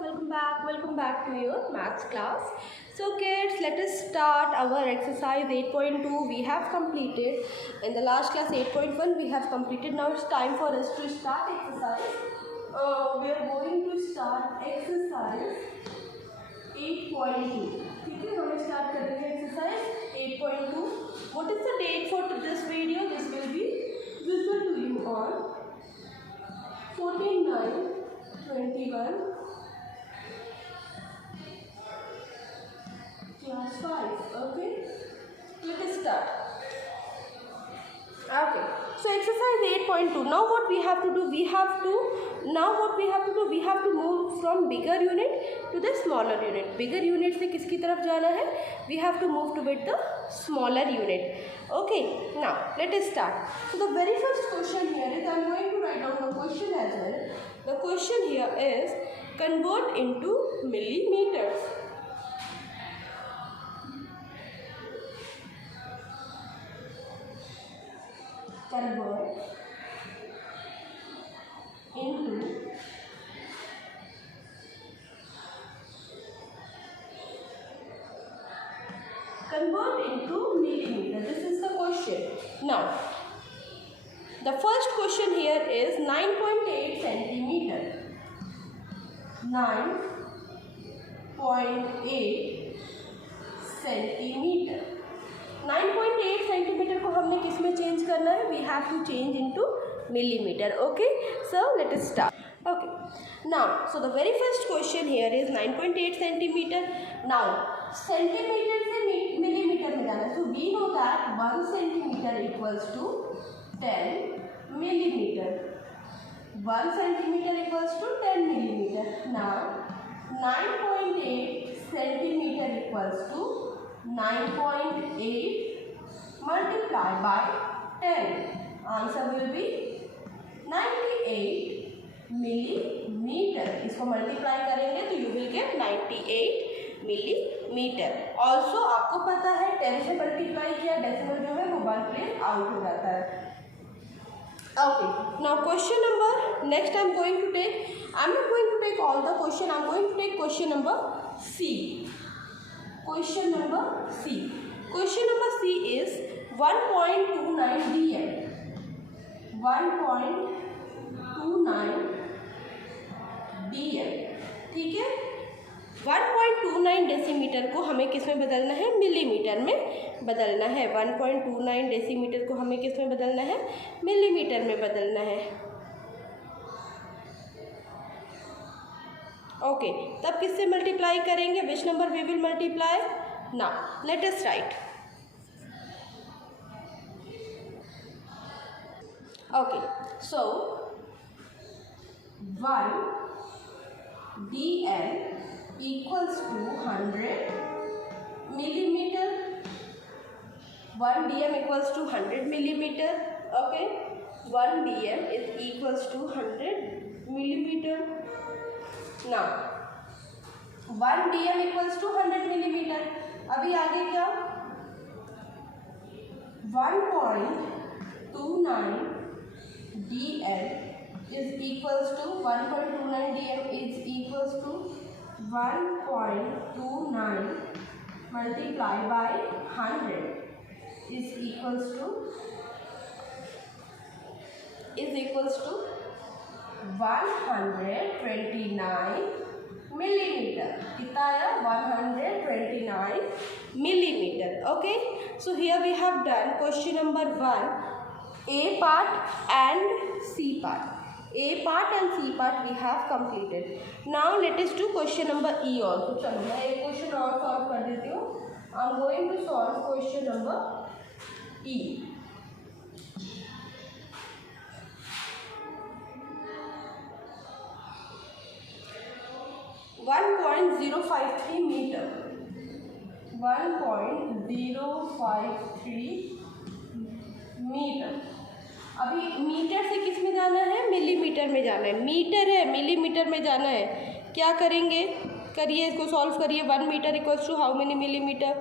welcome back to your maths class. So kids, let us start our exercise 8.2. We have completed in the last class 8.1. We have completed. Now it's time for us to start exercise. We are going to start exercise 8.2. ठीक है, हम start करेंगे exercise 8.2. What is the date for this video? This will be visible to you on 14/9/21. Class 5. Okay, let us start. Okay, so exercise 8.2. Now what we have to do, we have to move from bigger unit to the smaller unit. Bigger unit से किसकी तरफ जाना है? We have to move toward the smaller unit. Okay, now let us start. So the very first question here is, I am going to write down the question as well. The question here is, convert into millimeters. Convert into millimeter. This is the question. Now, the first question here is 9.8 centimeter. 9.8 centimeter. 9.8 centimetre को हमने किस में change करना है? We have to change into millimeter. Okay, so let us start. Okay, now so the very first question here is 9.8 centimeter. Now centimetre से millimetre में जाना है. So we know that 1 centimeter equals to 10 millimeter. 1 centimeter equals to 10 millimeter. Now 9.8 centimeter equals to 9.8 multiplied by 10. Answer will be 98 millimeter. इसको multiply करेंगे तो you will get 98 millimeter. Also आपको पता है 10 से मल्टीप्लाई किया डेसिमल जो है वो 1 प्लेस आउट हो जाता है. Okay, now question number, next I am going to take, I am not going to take all the question, I am going to take question number C. Question number C. Question number C is 1.29 dm. 1.29 dm. ठीक है, 1.29 decimetre को हमें किस में बदलना है? Millimetre में बदलना है. 1.29 डेसीमीटर को हमें किस में बदलना है? मिलीमीटर में बदलना है. ओके, तब किससे मल्टीप्लाई करेंगे? Which number we will multiply? Now let us write. Okay, so 1 dm equals to 100 millimeter. 1 dm equals to 100 millimeter. Okay, 1 dm is equals to 100 millimeter. Now 1 dm equals to 100 millimeter. अभी आगे क्या? 1.29 dm is equals to 1.29 dm is equals to 1.29 multiplied by 100 is equals to 129 millimeter. कितना आया? 129 millimeter. Okay, so here we have done question number 1, A part and C part. A part and C part we have completed. Now let us do question number E also. चलो मैं एक question और solve कर देती हूँ. I am going to solve question number E. 1.053 meter. 1.053 metre. अभी metre से किस में जाना है? मिलीमीटर में जाना है. मीटर है, मिलीमीटर में जाना है. क्या करेंगे? करिए, इसको सॉल्व करिए. 1 metre equals to how many millimetre?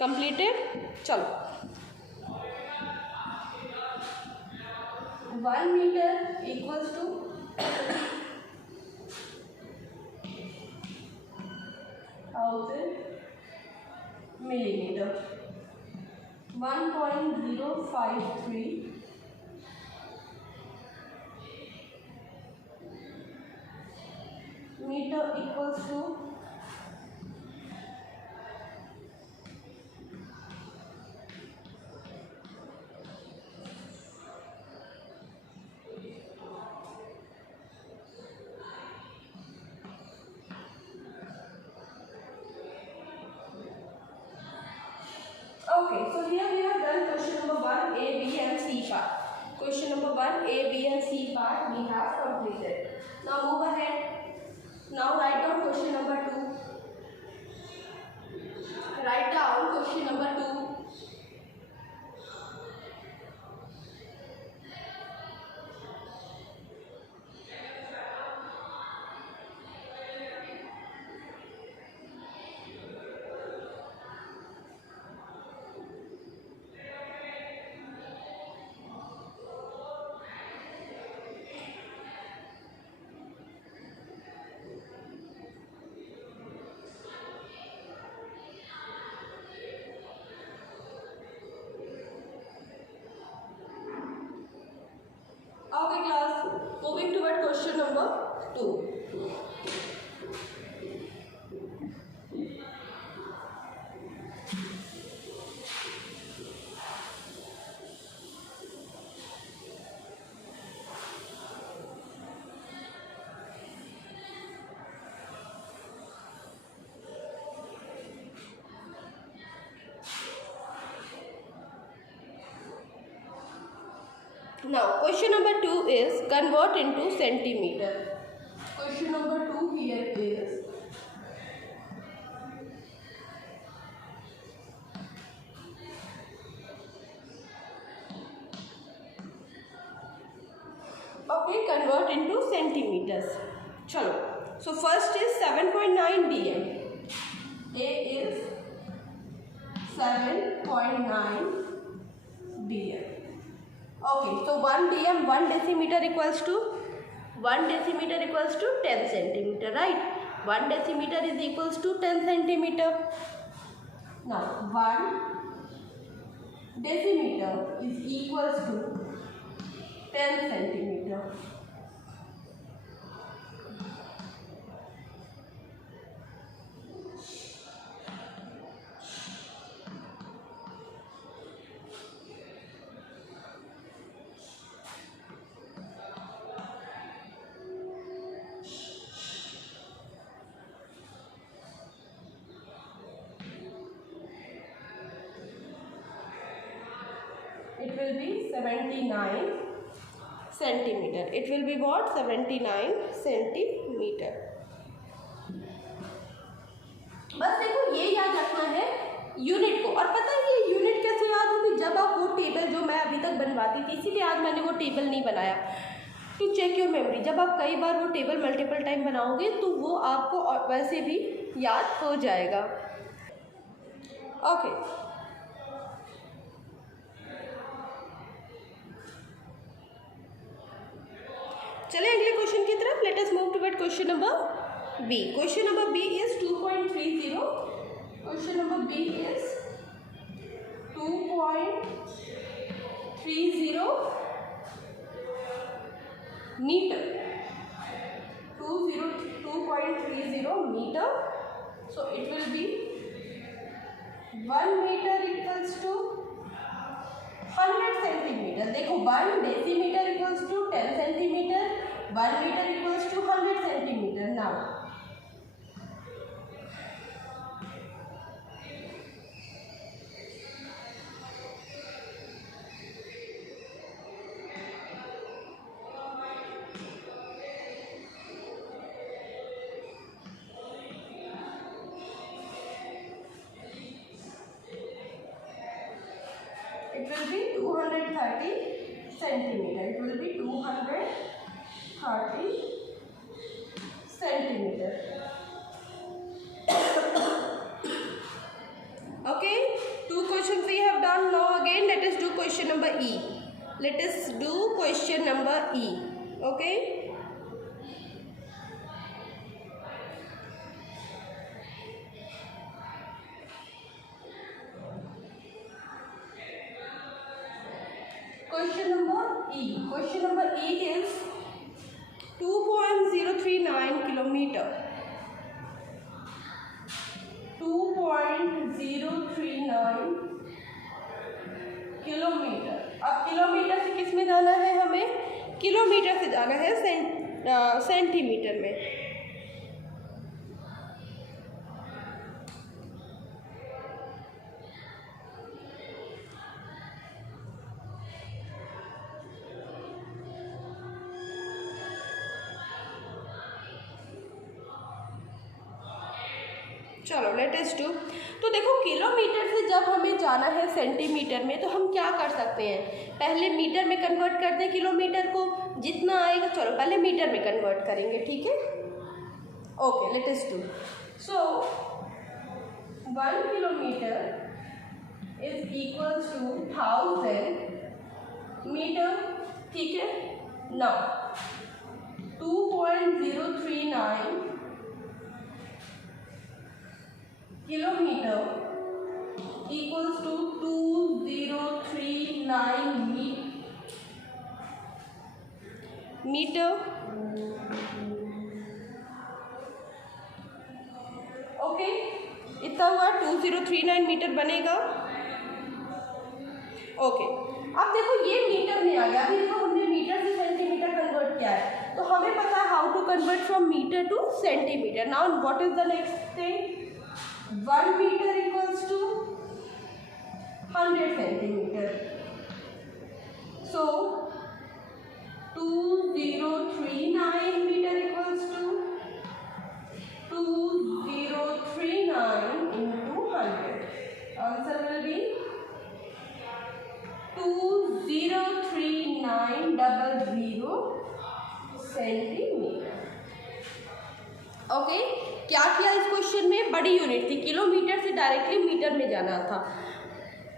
Completed. चलो 1 metre equals to 1000 millimeter, 1.053 meter equals to 'Okay, so here we have done question number 1, A, B and C part. Question number 1, A, B and C part we have completed. Now move ahead. Now write down question number 2. Write down question number 2. Okay class, moving toward question number 2. Now question number 2 is convert into centimeter. Question number 2 here is convert into centimeters. चलो, so first is 7.9 dm. A is 7.9 dm. Okay, so 1 dm, 1 decimeter equals to 10 centimeter, right? 1 decimeter is equals to 10 centimeter. Now 1 decimeter is equals to 10 centimeter. It will be 79 centimeter. It will be what? 79 centimeter. बस देखो ये याद रखना है unit को। और पता है ये यूनिट कैसे याद होगी? जब आप वो टेबल जो मैं अभी तक बनवाती थी, इसीलिए आज मैंने वो टेबल नहीं बनाया, टू चेक योर मेमोरी। जब आप कई बार वो टेबल मल्टीपल टाइम बनाओगे तो वो आपको वैसे भी याद हो जाएगा। ओके, चले अगले क्वेश्चन की तरफ। Let us move toward question number B. Question number B is 2.30. Question number B is 2.30 metre. 2.30 metre. So it will be 1 metre equals to 100 centimetre. देखो 1 decimetre equals to 10 centimetre, 1 metre equals to 100 centimetre. Now it will be 230 centimeter. It will be 230 centimeter. Okay, question number E. Let us do question number E. Okay. Question number E. Question number E is 2.039 kilometer. 2.039 kilometre. अब kilometre से किस में जाना है हमें? Kilometre से जाना है सेंटीमीटर में. चलो लेट अस डू. तो देखो किलोमीटर से जब हमें जाना है सेंटीमीटर में तो हम क्या कर सकते हैं? पहले मीटर में कन्वर्ट कर दें किलोमीटर को, जितना आएगा. चलो पहले मीटर में कन्वर्ट करेंगे, ठीक है. Okay let us do. So 1 kilometre is equals to 1000 metre, ठीक है. Now 2.039 kilometre equals to 2039 metre. Okay, इतना हुआ 2039 मीटर बनेगा. ओके, अब देखो ये मीटर में आ गया. अभी देखो हमने मीटर से सेंटीमीटर कन्वर्ट किया है, तो हमें पता है how to convert from metre to centimetre. Now what is the next thing? 1 meter equals to 100 centimeter. So 2039 meter equals to 2039 into 100. Answer will be 203,900 centimeter. Okay, क्या किया इस क्वेश्चन में? बड़ी यूनिट थी, किलोमीटर से डायरेक्टली मीटर में जाना था,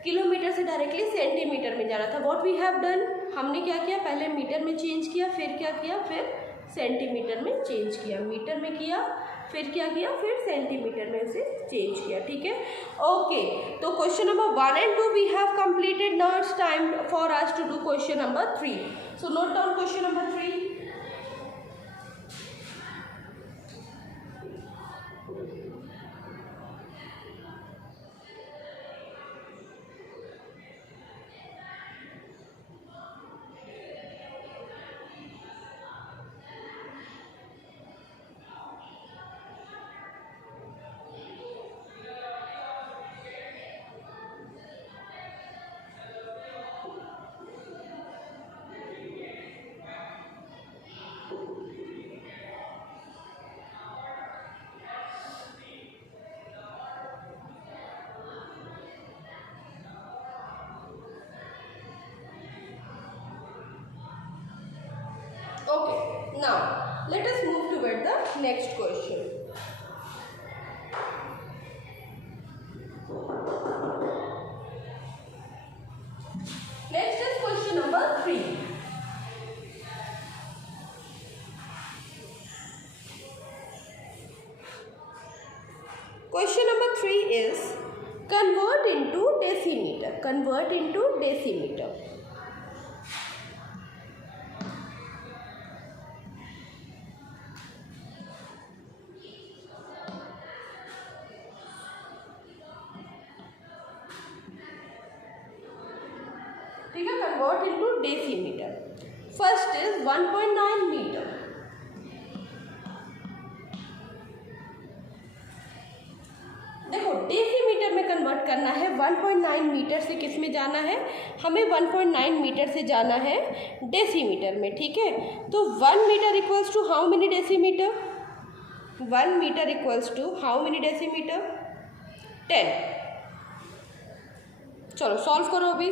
किलोमीटर से डायरेक्टली सेंटीमीटर में जाना था. व्हाट वी हैव डन, हमने क्या किया? पहले मीटर में चेंज किया, फिर क्या किया? फिर सेंटीमीटर में चेंज किया. मीटर में किया, फिर क्या किया? फिर सेंटीमीटर में से चेंज किया, ठीक है. ओके, तो question number 1 and 2 we have completed. Now it's time for us to do question number 3. So note down question number 3. Okay, now let us move toward the next question. Next is question number 3. Question number 3 is convert into decimeter. Convert into decimeter. ठीक है, convert into decimetre. First is 1.9 metre. देखो decimetre में convert करना है. 1.9 metre से किस में जाना है? हमें 1.9 मीटर से जाना है डेसीमीटर में, ठीक है. तो 1 metre equals to how many decimetre? 1 metre equals to how many decimetre? 10. चलो सॉल्व करो अभी.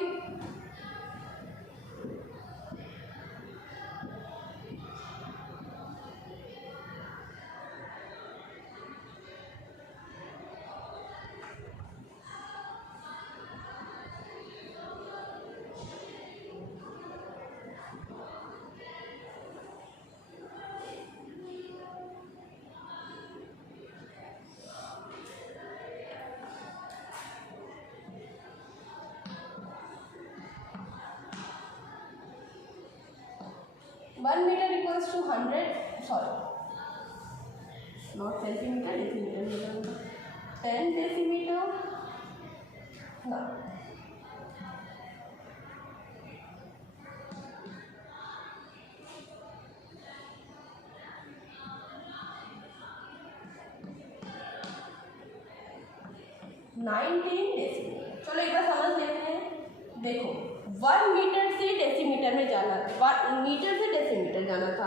1 meter equals to 100, sorry, not centimeter, decimeter, 10 decimeter. Now 19 decimetre. चलो एक बार समझ लेते हैं। देखो 1 मीटर से डेसीमीटर में जाना था, 1 मीटर से डेसीमीटर जाना था,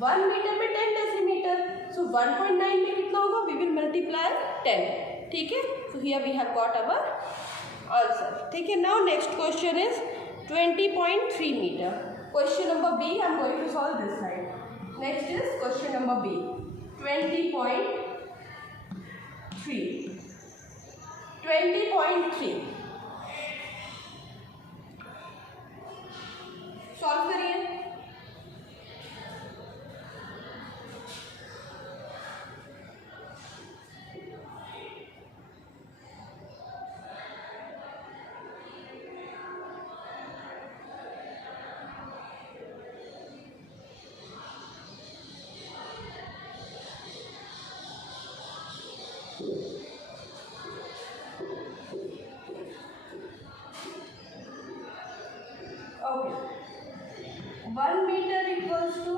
1 मीटर में 10 डेसीमीटर, सो 1.9 में कितना होगा, वी विल मल्टीप्लाई 10, ठीक है। So here we have got our answer, ठीक है। Now next question is 20.3 metre. Question number B, I am going to solve this side. Next is question number B, 20.3 solve करिए। Okay, 1 meter equals to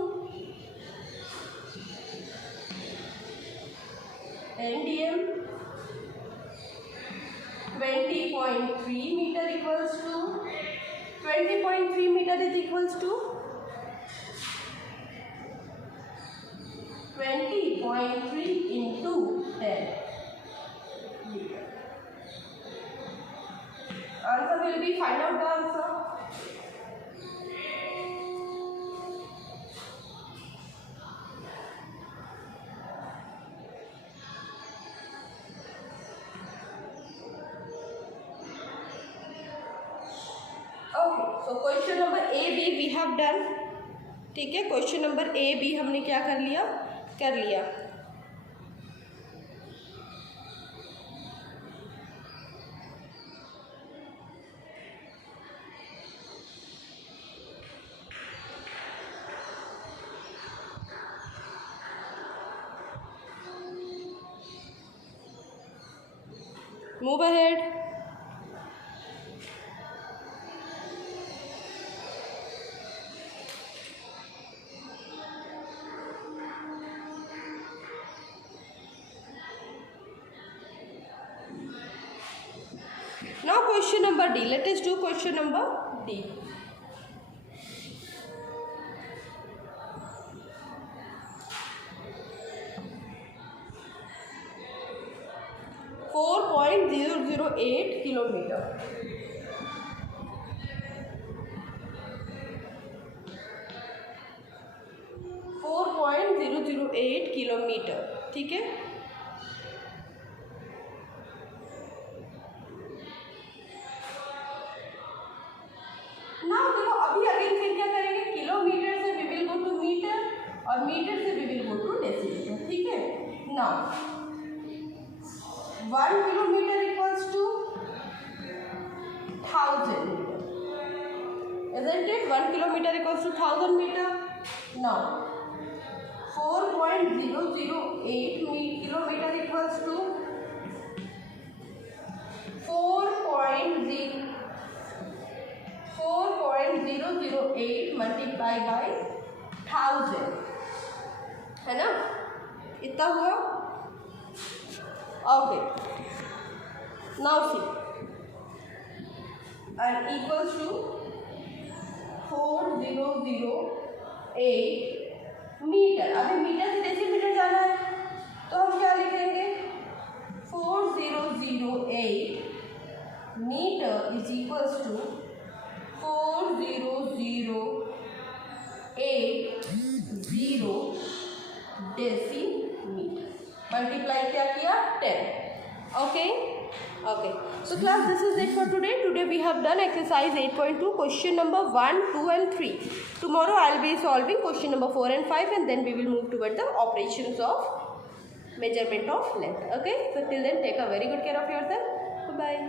NDM, 20.3 meter equals to 20.3 meter is equals to 20.3 into 10 meter. Answer will be, find out the answer. Okay, so question number A B we have done, ठीक है। Question number A B हमने क्या कर लिया, कर लिया। Move ahead. Now question number D. Let us do question number D. .008 kilometer. .008 kilometre, ठीक है। और मीटर से we will go to decimetre, ठीक है। Now 1 kilometre equals to 1000 metre, isn't it? 1 kilometer equals to 1000 meter. Now 4.008 kilometer equals to 4.008 multiplied by 1000, है ना, इतना हुआ। Okay, now see, and equals to 4008 metre. अभी मीटर से decimetre जाना है तो हम क्या लिखेंगे, 4008 metre is equals to 4080 decimetre, multiply क्या किया, 10। Okay okay, so class, this is it for today. Today we have done exercise 8.2, question number 1, 2 and 3. Tomorrow I will be solving question number 4 and 5, and then we will move toward the operations of measurement of length. Okay, so till then, take a very good care of yourself. Bye bye.